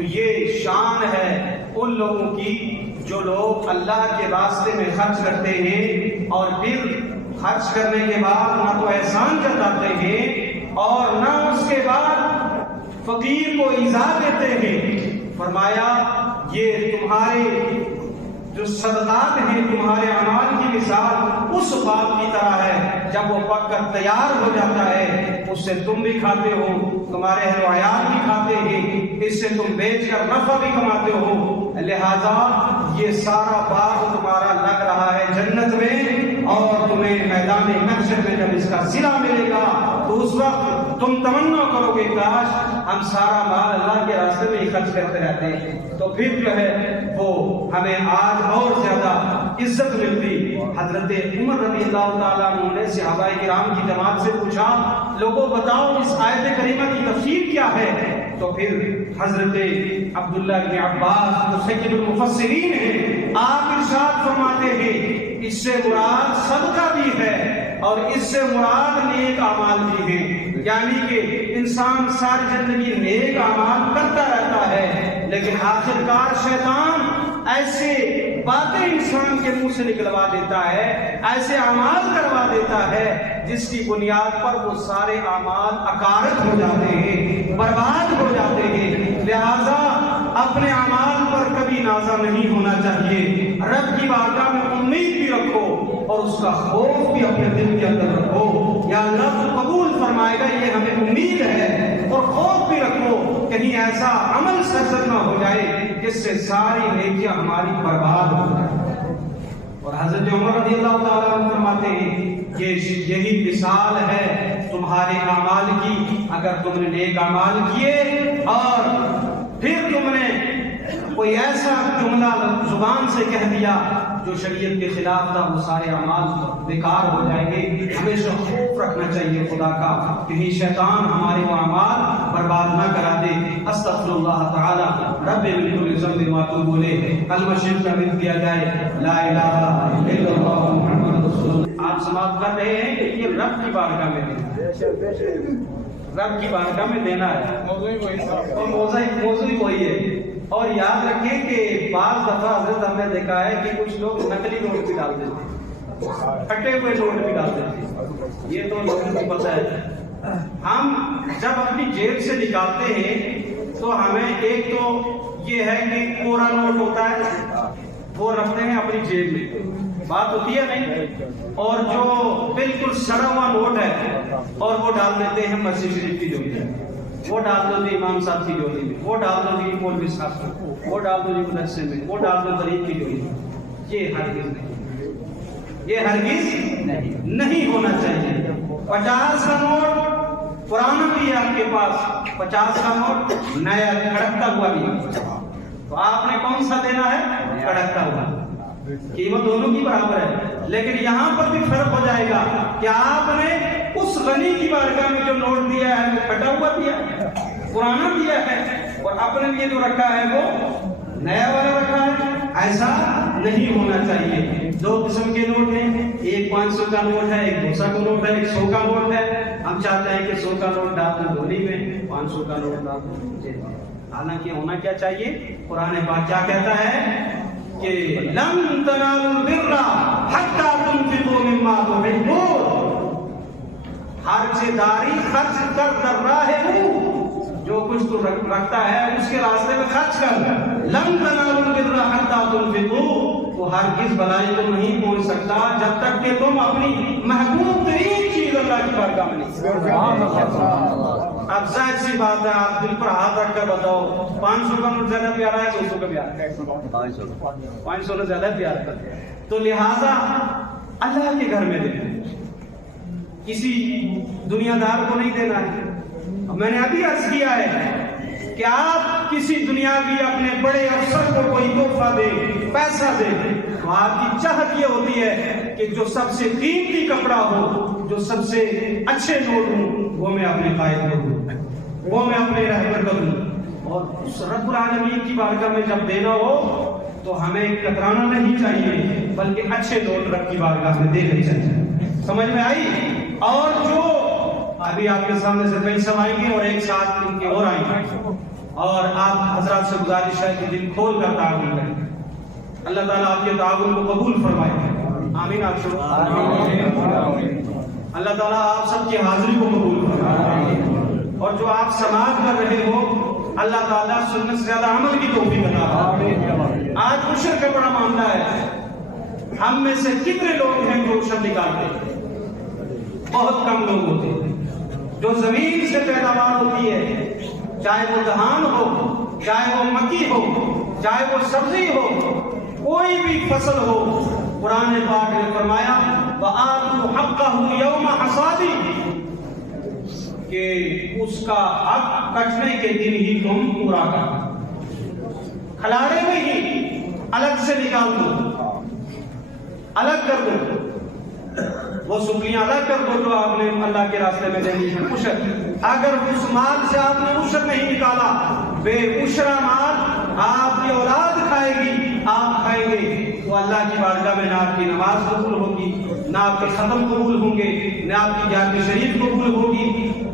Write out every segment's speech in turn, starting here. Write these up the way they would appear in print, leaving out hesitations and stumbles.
تو یہ شان ہے ان لوگوں کی جو لوگ اللہ کے راستے میں خرچ کرتے ہیں اور پھر خرچ کرنے کے بعد نہ تو احسان جتاتے ہیں اور نہ اس کے بعد فقیر کو ایذا دیتے ہیں۔ فرمایا یہ تمہارے جو صدقات ہیں، تمہارے اعمال کی مثال اس باغ کی طرح ہے، جب وہ پک کر تیار ہو جاتا ہے اس سے تم بھی کھاتے ہو، تمہارے اہل و عیال بھی کھاتے ہیں، اس سے تم بیچ کر نفع بھی کماتے ہو۔ لہذا یہ سارا باغ تمہارا لگ رہا ہے جنت میں، اور تمہیں میدان محشر میں جب اس کا صلہ ملے گا تو اس وقت تم تمنا کرو گے کاش ہم سارا مال اللہ کے راستے میں ہی خرچ کرتے رہتے ہیں، تو پھر جو ہے وہ ہمیں آج اور زیادہ عزت ملتی۔ حضرت عمر رضی اللہ تعالیٰ عنہ نے صحابہ کرام کی جماعت سے پوچھا، لوگوں بتاؤ اس آیت کریمہ کی تفسیر کیا ہے؟ تو پھر حضرت عبداللہ بن عباس جو سید المفسرین ہیں، آپ ارشاد فرماتے ہیں اس سے مراد صدقہ بھی ہے اور اس سے مراد نیک اعمال بھی ہے، یعنی کہ انسان ساری زندگی نیک اعمال کرتا رہتا ہے لیکن آخرکار شیطان ایسے باتیں انسان کے منہ سے نکلوا دیتا ہے، ایسے اعمال کروا دیتا ہے جس کی بنیاد پر وہ سارے اعمال اکارت ہو جاتے ہیں، برباد ہو جاتے ہیں۔ لہذا اپنے اعمال پر کبھی نازا نہیں ہونا چاہیے، رب کی بارگاہ میں امید بھی رکھو اور اس کا خوف بھی اپنے دل کے اندر رکھو، یا اللہ تو قبول فرمائے گا، یہ ہمیں امید ہے، اور خوف بھی رکھو کہیں ایسا عمل سرزد نہ ہو جائے جس سے ساری نیکیاں ہماری برباد ہو جائیں۔ اور حضرت عمر رضی اللہ تعالیٰ عنہ فرماتے ہیں کہ یہی مثال ہے تمہارے اعمال کی، اگر تم نے نیک اعمال کیے اور پھر تم نے کوئی ایسا جملہ زبان سے کہہ دیا جو شریعت کے خلاف تھا، وہ سارے اعمال بیکار ہو جائیں گے۔ ہمیشہ خوف رکھنا چاہیے خدا کا، کہیں شیطان ہمارے وہ اعمال برباد نہ کرا دے۔ استغفر اللہ تعالی رب من کل ذنب واتوب الیہ۔ کلمہ شریف کا مل دیا جائے لا الہ الا اللہ محمد رسول اللہ۔ آپ سماعت کر رہے ہیں کہ یہ رب کی بارگاہ میں رب کی بارگاہ میں دینا ہے، اور موضوع وہی ہے۔ اور یاد رکھیں کہ بعض دفعہ حضرت ہم نے دیکھا ہے کہ کچھ لوگ نقلی نوٹ بھی ڈال دیتے ہیں، پھٹے ہوئے نوٹ بھی ڈال دیتے ہیں، یہ تو لوگوں کو پتہ ہے۔ ہم جب اپنی جیب سے نکالتے ہیں تو ہمیں ایک تو یہ ہے کہ کوڑا نوٹ ہوتا ہے وہ رکھتے ہیں اپنی جیب میں، بات ہوتی ہے نہیں، اور جو بالکل سڑا ہوا نوٹ ہے اور وہ ڈال دیتے ہیں مسجد شریف کی جولی میں، وہ ڈال دو جی امام صاحب کی جولی میں، وہ ڈال دو جی مولوی صاحب کو، وہ ڈال دو جی مدرسے میں، وہ ڈال دو غریب کی جولی میں۔ یہ ہرگز نہیں، یہ ہرگز نہیں ہونا چاہیے۔ 50 کا نوٹ پرانا بھی ہے آپ کے پاس، 50 کا نوٹ نیا کڑکتا ہوا بھی ہے، تو آپ نے کون سا دینا ہے؟ کڑکتا ہوا۔ قیمت دونوں کی برابر ہے، لیکن یہاں پر بھی فرق ہو جائے گا کہ آپ نے اس غنی کی بارگاہ میں جو نوٹ دیا ہے وہ پھٹا ہوا دیا ہے، پرانا دیا ہے، اور اپنے لیے جو رکھا ہے وہ نیا والا رکھا ہے۔ ایسا نہیں ہونا چاہیے۔ دو قسم کے نوٹ ہیں، ایک 500 کا نوٹ ہے، ایک 200 کا نوٹ ہے، ایک 100 کا نوٹ ہے۔ ہم چاہتے ہیں کہ 100 کا نوٹ ڈال دیں گھولی میں، 500 کا نوٹ ڈال دیں۔ حالانکہ ہونا کیا چاہیے؟ قرآن پاک کیا کہتا ہے کہ لن تنالوا البر حتى تنفقوا مما تحبون۔ خرچ داری خرچ کر در راہ جو کچھ تو رکھتا ہے اس کے راستے میں خرچ کر۔ لن تنالوا البر حتى تنفقوا، وہ ہرگز بھلائی کو نہیں پہنچ سکتا جب تک کہ تم اپنی محبوب ترین چیز اللہ کی بارگاہ میں نہیں۔ اب ظاہر سی بات ہے، آپ دل پر ہاتھ رکھ کر بتاؤ 500 کا نوٹ زیادہ پیارا ہے 200 کا پیارا ہے؟ 500 نے زیادہ پیارا کرتا ہے۔ تو لہذا اللہ کے گھر میں دینا، کسی دنیا دار کو نہیں دینا ہے۔ میں نے ابھی عرض کیا ہے کہ آپ کسی دنیاوی اپنے بڑے افسر کو کوئی تحفہ دیں، پیسہ دیں، تو آپ کی چاہت یہ ہوتی ہے کہ جو سب سے قیمتی کپڑا ہو، جو سب سے اچھے نوٹ ہوں، وہ میں اپنے قائد کو دوں، وہ میں اپنے رہبر کو دوں۔ اور اس رب العالمین کی بارگاہ میں جب دینا ہو تو ہمیں کترانا نہیں چاہیے، بلکہ اچھے نوٹ رب کی بارگاہ میں دینے چاہیے۔ سمجھ میں آئی؟ اور جو ابھی آپ کے سامنے سے کئی سب آئیں گے اور ایک ساتھ ان کے اور آئیں گے، اور آپ حضرات سے گزارش ہے کہ دل کھول کر تعاون کریں. اللہ تعالیٰ آپ کے تعاون کو قبول فرمائے. آمین. آپ شروع. اللہ تعالیٰ آپ سب کی حاضری کو قبول فرمائے. اور جو آپ سماعت کر رہے ہو اللہ تعالیٰ سنت سے زیادہ عمل کی توفیق عطا فرمائے. آج عشر کا بڑا معاملہ ہے. ہم میں سے کتنے لوگ ہیں جو عشر نکالتے ہیں؟ بہت کم لوگ ہوتے ہیں. جو زمین سے پیداوار ہوتی ہے، چاہے وہ دھان ہو، چاہے وہ مکی ہو، چاہے وہ سبزی ہو، کوئی بھی فصل ہو، قرآن پاک نے فرمایا وَآتُوا حَقَّهُ يَوْمَ حَصَادِهِ، کہ اس کا حق کٹنے کے دن ہی تم پورا کرو. کھلاڑے میں ہی الگ سے نکال دو، الگ کر دو، وہ سبزیاں الگ کر دو جو آپ نے اللہ کے راستے میں دینی ہے. عشر اگر اس مال سے آپ نے عشر نہیں نکالا، بے عشرہ مال آپ کی اولاد کھائے گی، آپ کھائیں گے، تو اللہ کی بارگاہ میں نہ آپ کی نماز قبول ہوگی، نہ آپ کے ختم قبول ہوں گے، نہ آپ کی جامع شریف قبول ہوگی،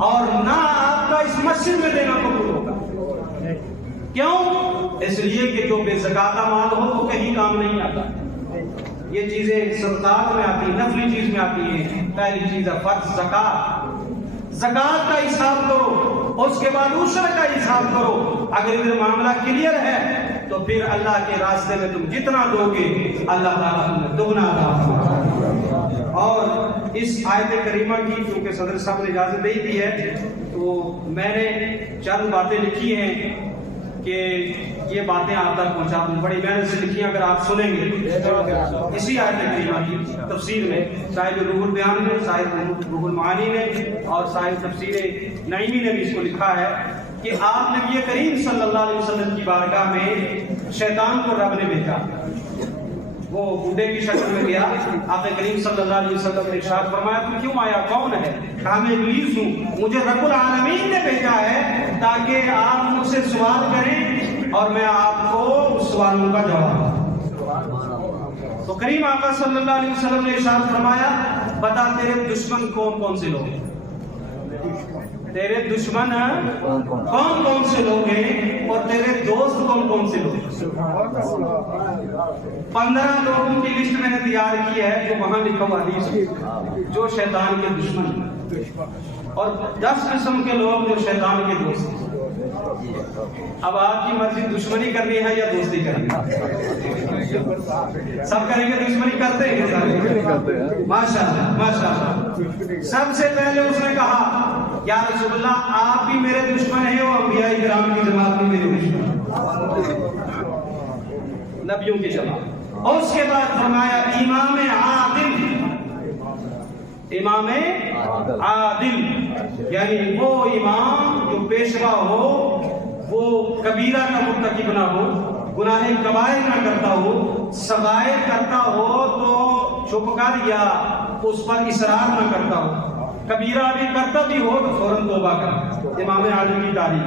اور نہ آپ کا اس مسجد میں دینا قبول ہوگا. کیوں؟ اس لیے کہ جو بے زکاتہ مال ہو وہ کہیں کام نہیں آتا. یہ چیزیں صدقات میں آتی ہیں، نفلی چیز میں آتی ہیں. پہلی چیز ہے فرض زکات. زکات کا حساب کرو، اس کے بعد عشر کا حساب کرو. اگر یہ معاملہ کلیئر ہے تو پھر اللہ کے راستے میں تم جتنا دو گے اللہ تعالیٰ تمہیں دگنا عطا فرمائے. اور اس آیت کریمہ کی چونکہ صدر صاحب نے اجازت دے دی ہے تو میں نے چند باتیں لکھی ہیں کہ یہ باتیں آپ تک پہنچا دوں. بڑی محنت سے لکھی ہیں، اگر آپ سنیں گے اسی آیت کریمہ کی تفسیر میں صاحب روح البیان نے، صاحب روح المعانی نے اور صاحب تفسیر نعیمی نے بھی اس کو لکھا ہے کہ آپ نبی کریم صلی اللہ علیہ وسلم کی بارگاہ میں شیطان کو رب نے بھیجا. وہ بوڑھے کی شکل میں گیا. آپ کریم صلی اللہ علیہ وسلم نے ارشاد فرمایا تم کیوں آیا، کون ہے؟ کہا میں ابلیس ہوں، مجھے رب العالمین نے بھیجا ہے تاکہ آپ مجھ سے سوال کریں اور میں آپ کو اس سوالوں کا جواب دوں. تو کریم آقا صلی اللہ علیہ وسلم نے ارشاد فرمایا بتا تیرے دشمن کون کون سے لوگ ہیں؟ تیرے دشمن کون کون سے لوگ ہیں اور تیرے دوست کون کون سے لوگ ہیں؟ 15 لوگوں کی لسٹ میں نے تیار کی ہے جو وہاں لکھا ہوا حدیث جو شیطان کے دشمن ہیں، اور 10 قسم کے لوگ جو شیطان کے دوست ہیں. اب آپ کی مرضی دشمنی کرنی ہے یا دوستی کرنی ہے؟ سب کریں گے دشمنی کرتے ہیں ماشاءاللہ ماشاءاللہ. سب سے پہلے اس نے کہا یا رسول اللہ آپ بھی میرے دشمن ہیں اور انبیاء کرام کی جماعت بھی میرے دشمن، نبیوں کی جماعت. اور اس کے بعد فرمایا امام عادل. امام عادل یعنی وہ امام جو پیشوا ہو، وہ کبیرہ کا مرتکب نہ ہو، گناہ کبائر نہ کرتا ہو، صغائر کرتا ہو تو چھپ کر یا اس پر اصرار نہ کرتا ہو، کبیرہ بھی کرتا بھی ہو تو فوراً توبہ کر. امام عادل کی تعریف.